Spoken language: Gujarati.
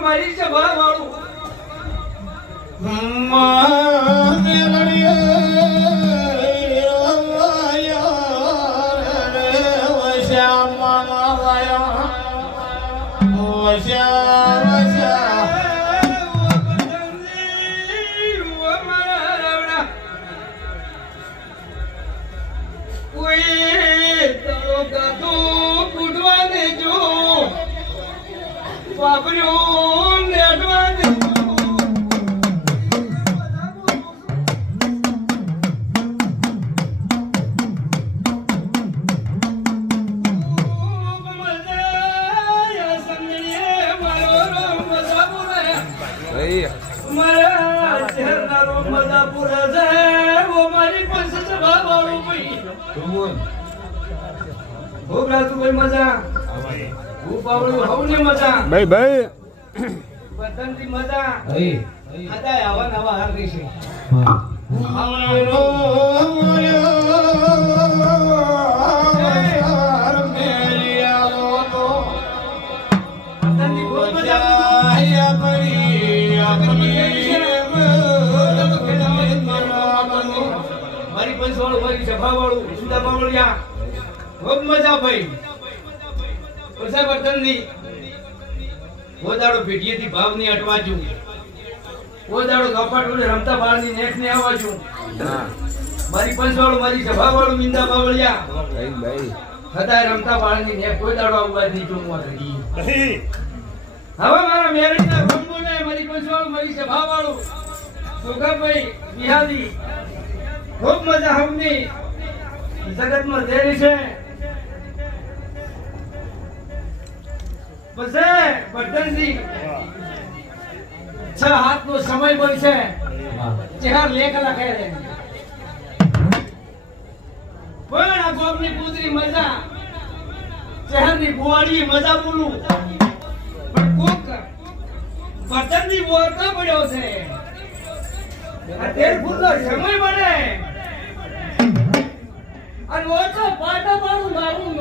મારી સભા વાળું બાબર્યું નેડવા દે મારા શહેરના રો મજાપુર જાય ઓ મારી પાસે સભા વાળું ભાઈ ભોગ રાતું ભાઈ મજા હું પાવળું હવને મજા ભાઈ બદનથી મજા આદાય આવા નવા હાર ગઈ છે મારી પંચવાળું મારી સભા વાળું સુધા બાવળિયા ખૂબ મજા ભાઈ ઓછા બર્તનની ઓદાડો પેટીએથી ભાવની અટવાજુ ઓદાડો કપાટોને રમતા બાળની નેખને આવવાજુ મારી પંચવાળું મારી સભા વાળું મિંદા બાવળિયા હદાય રમતા બાળની નેખ ઓદાડો આવવાજની ચૂમવા રહી હવે મારા મેરડીના ભંગોને મારી પંચવાળું મારી સભા વાળું સુગાભાઈ બિહારી ખૂબ મજા હમની જગતમાં દેરી છે બસે બટનજી 6 હાથનો સમય બનશે ચહેર લેખ લખે છે પણ આ ગોમની પુત્રી મજા ચહેરની બુવાડી મજા બોલું પણ કોક બટનજી બોલતો પડ્યો છે આ તેર ફૂલનો સમય બને અને ઓછો પાટા પાડું મારું